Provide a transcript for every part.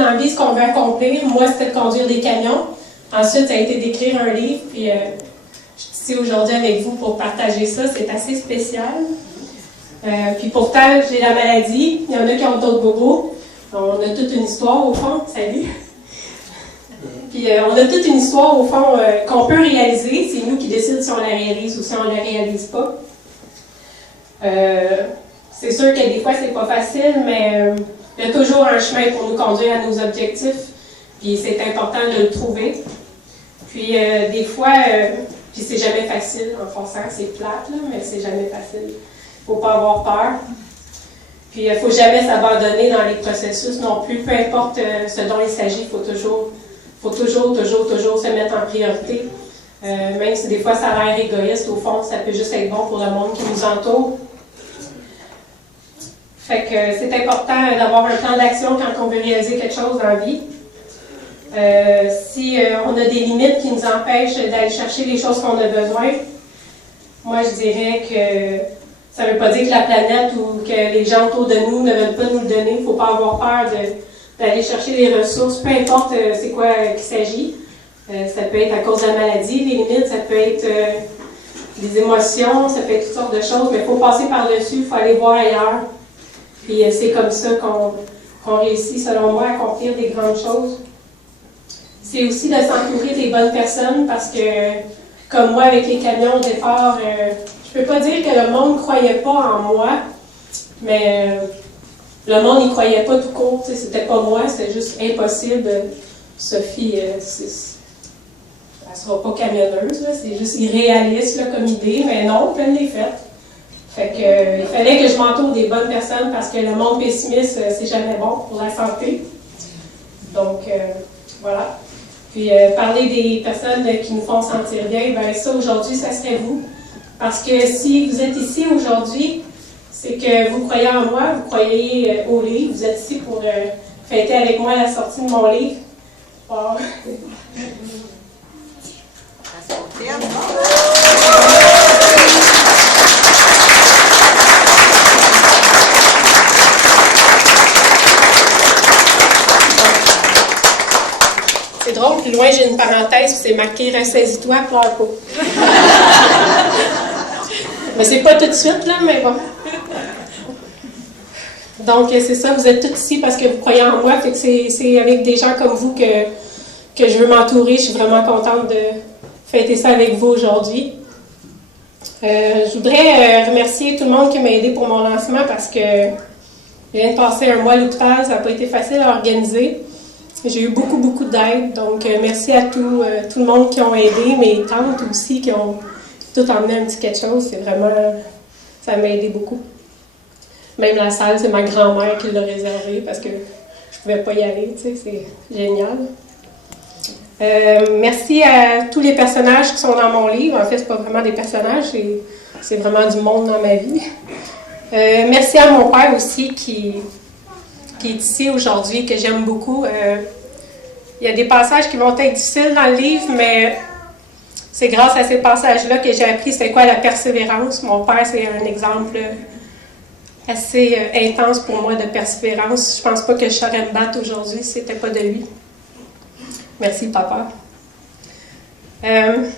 dans la vie, ce qu'on veut accomplir. Moi, c'était de conduire des camions. Ensuite, ça a été d'écrire un livre. Puis, je suis ici aujourd'hui avec vous pour partager ça. C'est assez spécial. Puis pourtant, j'ai la maladie. Il y en a qui ont d'autres bobos. On a toute une histoire au fond. Salut! Puis on a toute une histoire au fond qu'on peut réaliser. C'est nous qui décidons si on la réalise ou si on ne la réalise pas. C'est sûr que des fois, c'est pas facile, mais il y a toujours un chemin pour nous conduire à nos objectifs. Puis c'est important de le trouver. Puis des fois, puis c'est jamais facile en passant. C'est plate, là, mais c'est jamais facile. Il ne faut pas avoir peur. Puis il ne faut jamais s'abandonner dans les processus non plus. Peu importe ce dont il s'agit, il faut toujours se mettre en priorité. Même si des fois ça a l'air égoïste, au fond, ça peut juste être bon pour le monde qui nous entoure. Fait que c'est important d'avoir un plan d'action quand on veut réaliser quelque chose dans la vie. Si on a des limites qui nous empêchent d'aller chercher les choses qu'on a besoin, moi je dirais que ça ne veut pas dire que la planète ou que les gens autour de nous ne veulent pas nous le donner. Il ne faut pas avoir peur d'aller chercher les ressources, peu importe c'est quoi qu'il s'agit. Ça peut être à cause de la maladie, les limites, ça peut être des émotions, ça peut être toutes sortes de choses, mais il faut passer par-dessus, il faut aller voir ailleurs. Puis c'est comme ça qu'on réussit, selon moi, à accomplir des grandes choses. C'est aussi de s'entourer des bonnes personnes parce que, comme moi, avec les camions au départ, je ne peux pas dire que le monde ne croyait pas en moi, mais le monde n'y croyait pas tout court. C'était pas moi, c'était juste impossible. Sophie, elle ne sera pas camionneuse, c'est juste irréaliste là, comme idée, mais non, plein des faits. Fait que, il fallait que je m'entoure des bonnes personnes parce que le monde pessimiste, c'est jamais bon pour la santé. Donc, voilà. Puis, parler des personnes qui nous font sentir bien, bien ça, aujourd'hui, ça serait vous. Parce que si vous êtes ici aujourd'hui, c'est que vous croyez en moi, vous croyez au livre, vous êtes ici pour fêter avec moi la sortie de mon livre. Wow. C'est drôle, plus loin j'ai une parenthèse où c'est marqué « Ressaisis-toi, pleure pas ». Mais c'est pas tout de suite, là, mais bon. Donc, c'est ça, vous êtes tous ici parce que vous croyez en moi, fait que c'est avec des gens comme vous que je veux m'entourer. Je suis vraiment contente de fêter ça avec vous aujourd'hui. Je voudrais remercier tout le monde qui m'a aidé pour mon lancement parce que je viens de passer un mois à l'hôpital, ça n'a pas été facile à organiser. J'ai eu beaucoup d'aide, donc merci à tout le monde qui ont aidé, mes tantes aussi qui ont tout emmené un petit quelque chose, c'est vraiment, ça m'a aidé beaucoup. Même la salle, c'est ma grand-mère qui l'a réservée parce que je ne pouvais pas y aller, tu sais, c'est génial. Merci à tous les personnages qui sont dans mon livre. En fait, ce n'est pas vraiment des personnages, c'est vraiment du monde dans ma vie. Merci à mon père aussi qui est ici aujourd'hui, que j'aime beaucoup. Il y a des passages qui vont être difficiles dans le livre, mais c'est grâce à ces passages-là que j'ai appris c'est quoi la persévérance. Mon père, c'est un exemple assez intense pour moi de persévérance. Je pense pas que je saurais me battre aujourd'hui si c'était pas de lui. Merci, papa. Il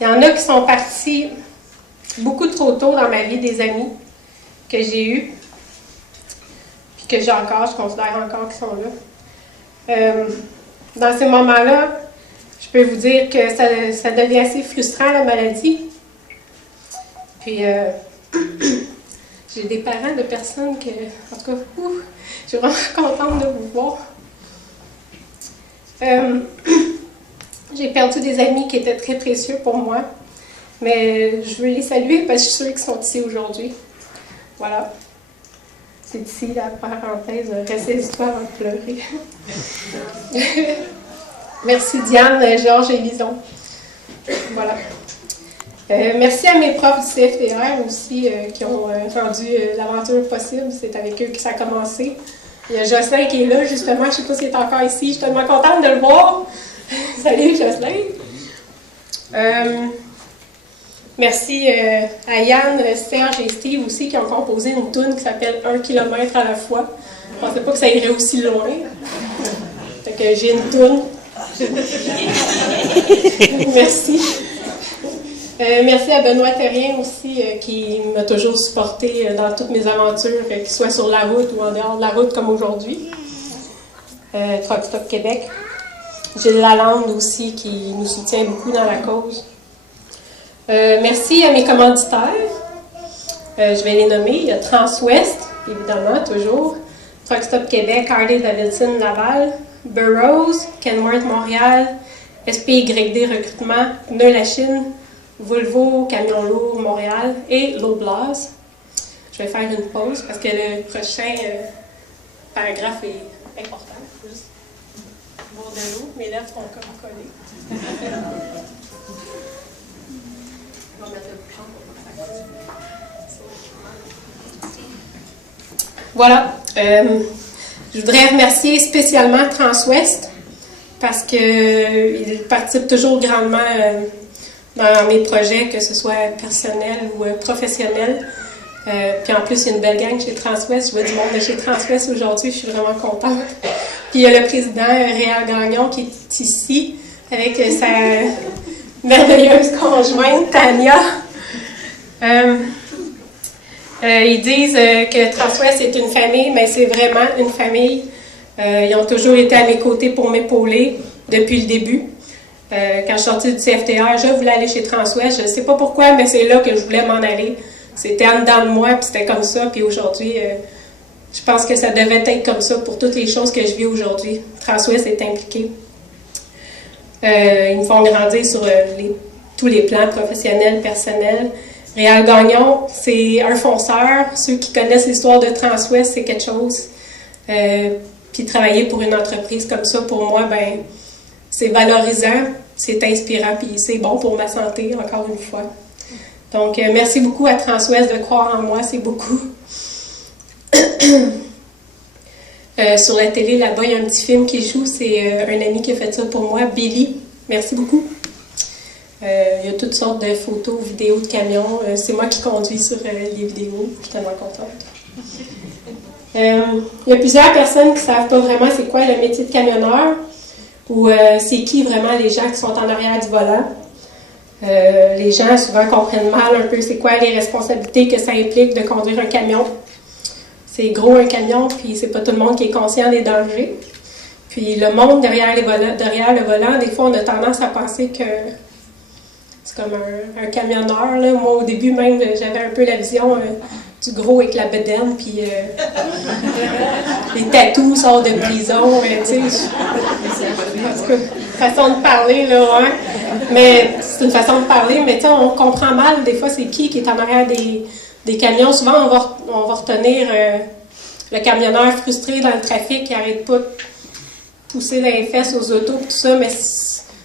y en a qui sont partis beaucoup trop tôt dans ma vie, des amis que j'ai eus, puis que j'ai encore, je considère encore qu'ils sont là. Dans ces moments-là, je peux vous dire que ça devient assez frustrant, la maladie. Puis, j'ai des parents de personnes que, en tout cas, je suis vraiment contente de vous voir. J'ai perdu des amis qui étaient très précieux pour moi, mais je veux les saluer parce que je suis sûre qu'ils sont ici aujourd'hui. Voilà. C'est ici la parenthèse, ressaisis-toi avant de pleurer. Merci Diane, Georges et Lison. Voilà. Merci à mes profs du CFTR aussi qui ont rendu l'aventure possible. C'est avec eux que ça a commencé. Il y a Jocelyn qui est là, justement. Je ne sais pas s'il est encore ici. Je suis tellement contente de le voir. Salut Jocelyn. Merci à Yann, Serge et Steve aussi qui ont composé une toune qui s'appelle « 1 kilomètre à la fois ». Je pensais pas que ça irait aussi loin. Fait que j'ai une toune. Merci. Merci à Benoît Terrien aussi, qui m'a toujours supporté dans toutes mes aventures, qu'il soit sur la route ou en dehors de la route comme aujourd'hui. Truck Stop Québec. Gilles Lalande aussi, qui nous soutient beaucoup dans la cause. Merci à mes commanditaires. Je vais les nommer. Il y a Transwest, évidemment, toujours. Truck Stop Québec, Harley-Davidson Laval, Burroughs, Kenworth Montréal, SPYD Recrutement, Pneus La Chine, Volvo Camion Lourd Montréal et L'Oblast. Je vais faire une pause parce que le prochain paragraphe est important. Juste boire de l'eau, mes lèvres sont comme collées. Je vais mettre le bouchon pour pas que ça colle. Voilà. Je voudrais remercier spécialement Transwest parce qu'il participe toujours grandement dans mes projets, que ce soit personnel ou professionnel. Puis en plus, il y a une belle gang chez Transwest. Je vois du monde de chez Transwest aujourd'hui, je suis vraiment contente. Puis il y a le président Réal Gagnon qui est ici avec sa merveilleuse conjointe Tania. Ils disent que Transwest est une famille, mais c'est vraiment une famille. Ils ont toujours été à mes côtés pour m'épauler depuis le début. Quand je suis sortie du CFTR, je voulais aller chez Transwest. Je ne sais pas pourquoi, mais c'est là que je voulais m'en aller. C'était en dedans de moi, puis c'était comme ça. Puis aujourd'hui, je pense que ça devait être comme ça pour toutes les choses que je vis aujourd'hui. Transwest est impliqué. Ils me font grandir sur tous les plans professionnels, personnels. Réal Gagnon, c'est un fonceur. Ceux qui connaissent l'histoire de Transwest, c'est quelque chose. Puis travailler pour une entreprise comme ça, pour moi, ben, c'est valorisant, c'est inspirant, puis c'est bon pour ma santé, encore une fois. Donc, merci beaucoup à Transwest de croire en moi, c'est beaucoup. Sur la télé, là-bas, il y a un petit film qui joue, c'est un ami qui a fait ça pour moi, Billy. Merci beaucoup. Il y a toutes sortes de photos, vidéos de camions. C'est moi qui conduis sur les vidéos. Je suis tellement contente. Il y a plusieurs personnes qui ne savent pas vraiment c'est quoi le métier de camionneur ou c'est qui vraiment les gens qui sont en arrière du volant. Les gens souvent comprennent mal un peu c'est quoi les responsabilités que ça implique de conduire un camion. C'est gros un camion, puis c'est pas tout le monde qui est conscient des dangers. Puis le monde derrière le volant, des fois on a tendance à penser que c'est comme un camionneur. Là. Moi, au début, même, j'avais un peu la vision du gros avec la bedaine, puis les tatous sortent de prison. Tu sais, en tout cas, façon de parler, là, ouais. Mais c'est une façon de parler, mais tu sais, on comprend mal, des fois, c'est qui est en arrière des camions. Souvent, on va retenir le camionneur frustré dans le trafic qui n'arrête pas de pousser les fesses aux autos, tout ça, mais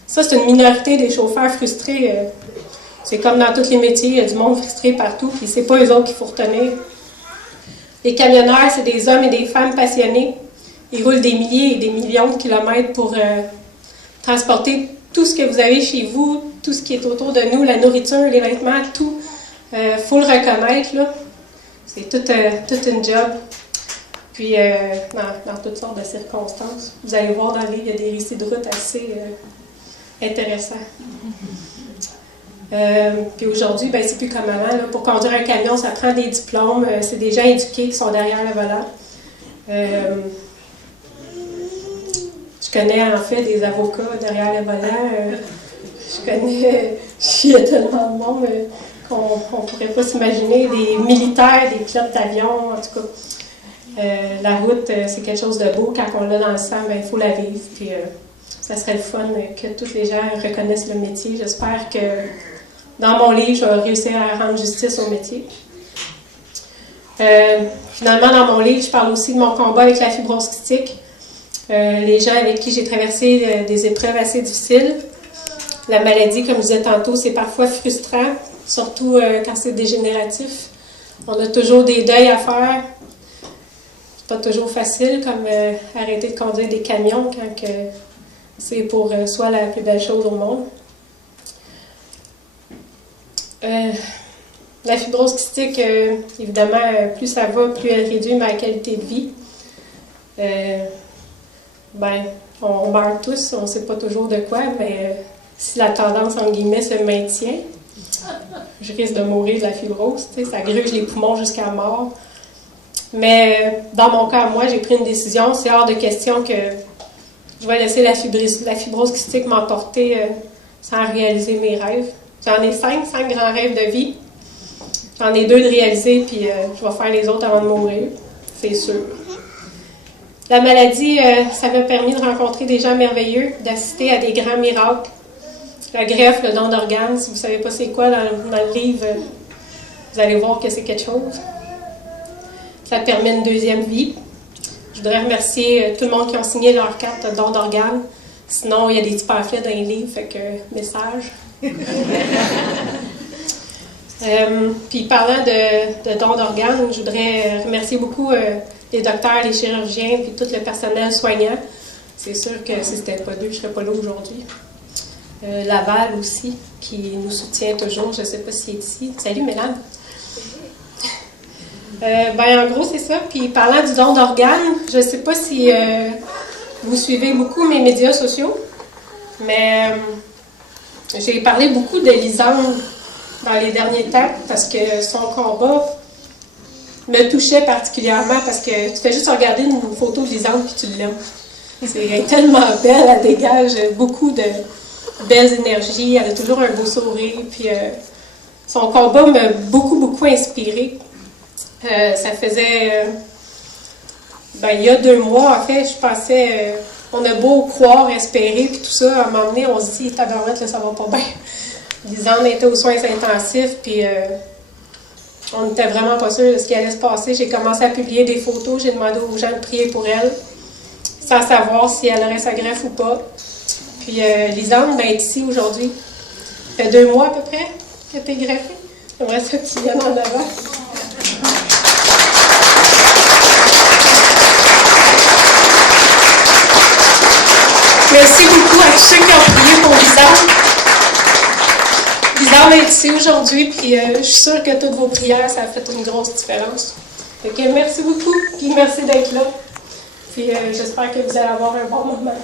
ça, c'est une minorité des chauffeurs frustrés. C'est comme dans tous les métiers, il y a du monde frustré partout, puis c'est pas eux autres qu'il faut retenir. Les camionneurs, c'est des hommes et des femmes passionnés. Ils roulent des milliers et des millions de kilomètres pour transporter tout ce que vous avez chez vous, tout ce qui est autour de nous, la nourriture, les vêtements, tout. Faut le reconnaître, là. C'est toute une job. Puis, dans toutes sortes de circonstances. Vous allez voir dans le livre, il y a des récits de route assez intéressant. Puis aujourd'hui, ben, c'est plus comme avant. Là. Pour conduire un camion, ça prend des diplômes. C'est des gens éduqués qui sont derrière le volant. Je connais en fait des avocats derrière le volant. Il y a tellement de monde qu'on ne pourrait pas s'imaginer. Des militaires, des pilotes d'avion, en tout cas. La route, c'est quelque chose de beau. Quand on l'a dans le sang, ben, il faut la vivre. Puis, ça serait le fun que tous les gens reconnaissent le métier. J'espère que dans mon livre, je vais réussir à rendre justice au métier. Finalement, dans mon livre, je parle aussi de mon combat avec la fibrose cystique. Les gens avec qui j'ai traversé des épreuves assez difficiles. La maladie, comme je disais tantôt, c'est parfois frustrant, surtout quand c'est dégénératif. On a toujours des deuils à faire. C'est pas toujours facile, comme arrêter de conduire des camions quand c'est pour soi la plus belle chose au monde. La fibrose cystique, évidemment, plus ça va, plus elle réduit ma qualité de vie. On meurt tous, on ne sait pas toujours de quoi, mais si la tendance, en guillemets, se maintient, je risque de mourir de la fibrose. Ça gruge les poumons jusqu'à mort. Mais dans mon cas, moi, j'ai pris une décision. C'est hors de question que je vais laisser la fibrose kystique m'emporter sans réaliser mes rêves. J'en ai 5 grands rêves de vie. J'en ai 2 de réaliser, puis je vais faire les autres avant de mourir, c'est sûr. La maladie, ça m'a permis de rencontrer des gens merveilleux, d'assister à des grands miracles. La greffe, le don d'organes, si vous ne savez pas c'est quoi dans le livre, vous allez voir que c'est quelque chose. Ça permet une deuxième vie. Je voudrais remercier tout le monde qui a signé leur carte de don d'organes. Sinon, il y a des petits pamphlets dans les livres, fait que message. Puis parlant de don d'organes, je voudrais remercier beaucoup les docteurs, les chirurgiens, puis tout le personnel soignant. C'est sûr que si ce n'était pas d'eux, je ne serais pas là aujourd'hui. Laval aussi, qui nous soutient toujours. Je ne sais pas s'il est ici. Salut, Mélane. En gros, c'est ça. Puis parlant du don d'organes, je ne sais pas si vous suivez beaucoup mes médias sociaux, mais j'ai parlé beaucoup de Lisande dans les derniers temps parce que son combat me touchait particulièrement parce que tu fais juste regarder une photo de Lisande puis tu l'aimes. C'est tellement belle, elle dégage beaucoup de belles énergies, elle a toujours un beau sourire, puis son combat m'a beaucoup inspirée. Ça faisait, il y a 2 mois, en fait, je pensais, on a beau croire, espérer, puis tout ça, à un moment donné, on se dit, tabarouette, là, ça va pas bien. Lisande était aux soins intensifs, puis on n'était vraiment pas sûr de ce qui allait se passer. J'ai commencé à publier des photos, j'ai demandé aux gens de prier pour elle, sans savoir si elle aurait sa greffe ou pas. Puis Lisande est ici aujourd'hui. Ça fait 2 mois à peu près que tu es greffée. J'aimerais ça que tu viennes en avant. Merci beaucoup à tous ceux qui ont prié pour Lisande. Lisande est ici aujourd'hui, puis je suis sûre que toutes vos prières, ça a fait une grosse différence. Donc, merci beaucoup, puis merci d'être là. Puis j'espère que vous allez avoir un bon moment.